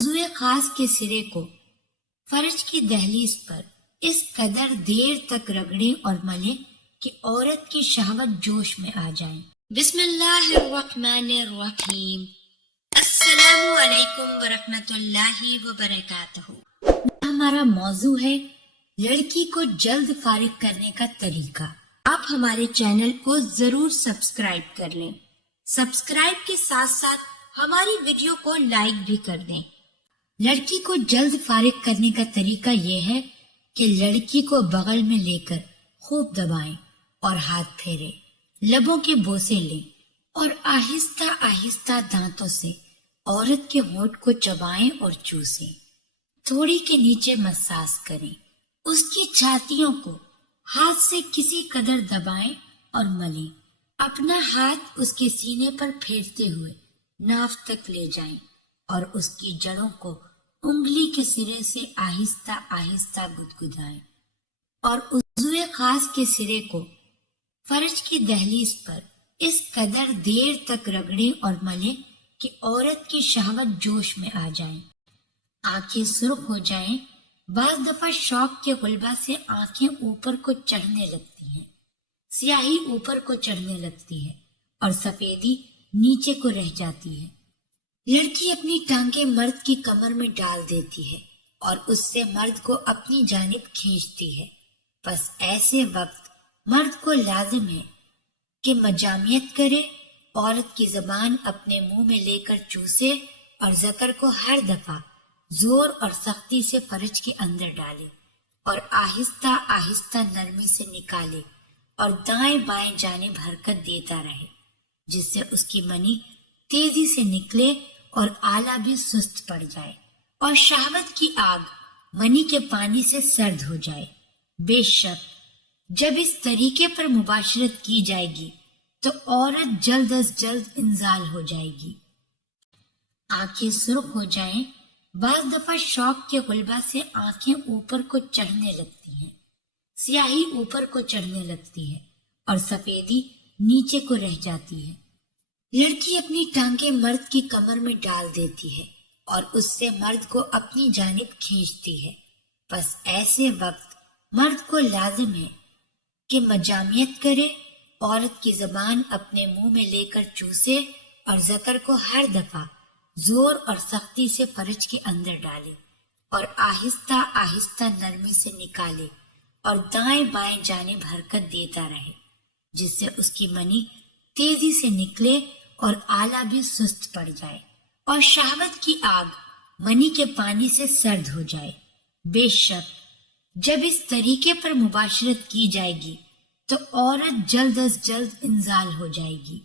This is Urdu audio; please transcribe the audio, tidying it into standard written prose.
موضوع خاص کے سرے کو فرج کی دہلیز پر اس قدر دیر تک رگڑیں اور ملیں کہ عورت کی شہوت جوش میں آ جائے۔ بسم اللہ الرحمن الرحیم۔ السلام علیکم ورحمۃ اللہ وبرکاتہ۔ ہمارا موضوع ہے لڑکی کو جلد فارغ کرنے کا طریقہ۔ آپ ہمارے چینل کو ضرور سبسکرائب کر لیں۔ سبسکرائب کے ساتھ ساتھ ہماری ویڈیو کو لائک بھی کر دیں۔ لڑکی کو جلد فارغ کرنے کا طریقہ یہ ہے کہ لڑکی کو بغل میں لے کر خوب دبائیں اور ہاتھ پھیریں، لبوں کے بوسے لیں اور آہستہ آہستہ دانتوں سے عورت کے ہونٹ کو چبائیں اور چوسیں۔ تھوڑی کے نیچے مساج کریں، اس کی چھاتیوں کو ہاتھ سے کسی قدر دبائیں اور ملیں۔ اپنا ہاتھ اس کے سینے پر پھیرتے ہوئے ناف تک لے جائیں اور اس کی جڑوں کو انگلی کے سرے سے آہستہ آہستہ گدگدائیں اور عضو خاص کے سرے کو فرج کی دہلیز پر اس قدر دیر تک رگڑیں اور ملیں کہ عورت کی شہوت جوش میں آ جائے، آنکھیں سرخ ہو جائیں۔ بعض دفعہ شوق کے غلبہ سے آنکھیں اوپر کو چڑھنے لگتی ہیں، سیاہی اوپر کو چڑھنے لگتی ہے اور سفیدی نیچے کو رہ جاتی ہے۔ لڑکی اپنی ٹانگیں مرد کی کمر میں ڈال دیتی ہے اور اس سے مرد کو اپنی جانب کھینچتی ہے۔ بس ایسے وقت مرد کو لازم ہے کہ مجامعت کرے، عورت کی زبان اپنے منہ میں لے کر چوسے اور ذکر کو ہر دفعہ زور اور سختی سے فرج کے اندر ڈالے اور آہستہ آہستہ نرمی سے نکالے اور دائیں بائیں جانب حرکت دیتا رہے، جس سے اس کی منی تیزی سے نکلے اور آلہ بھی سست پڑ جائے اور شہوت کی آگ منی کے پانی سے سرد ہو جائے۔ بے شک جب اس طریقے پر مباشرت کی جائے گی تو عورت جلد از جلد انزال ہو جائے گی۔ آنکھیں سرخ ہو جائیں۔ بعض دفعہ شوق کے غلبہ سے آنکھیں اوپر کو چڑھنے لگتی ہیں، سیاہی اوپر کو چڑھنے لگتی ہے اور سفیدی نیچے کو رہ جاتی ہے۔ لڑکی اپنی ٹانگیں مرد کی کمر میں ڈال دیتی ہے اور اس سے مرد کو اپنی جانب کھینچتی ہے۔ بس ایسے وقت مرد کو لازم ہے کہ مجامعت کرے، عورت کی زبان اپنے منہ میں لے کر چوسے اور ذکر کو ہر دفعہ زور اور سختی سے فرج کے اندر ڈالے اور آہستہ آہستہ نرمی سے نکالے اور دائیں بائیں جانب حرکت دیتا رہے، جس سے اس کی منی تیزی سے نکلے اور آلہ بھی سست پڑ جائے اور شہوت کی آگ منی کے پانی سے سرد ہو جائے۔ بے شک جب اس طریقے پر مباشرت کی جائے گی تو عورت جلد از جلد انزال ہو جائے گی۔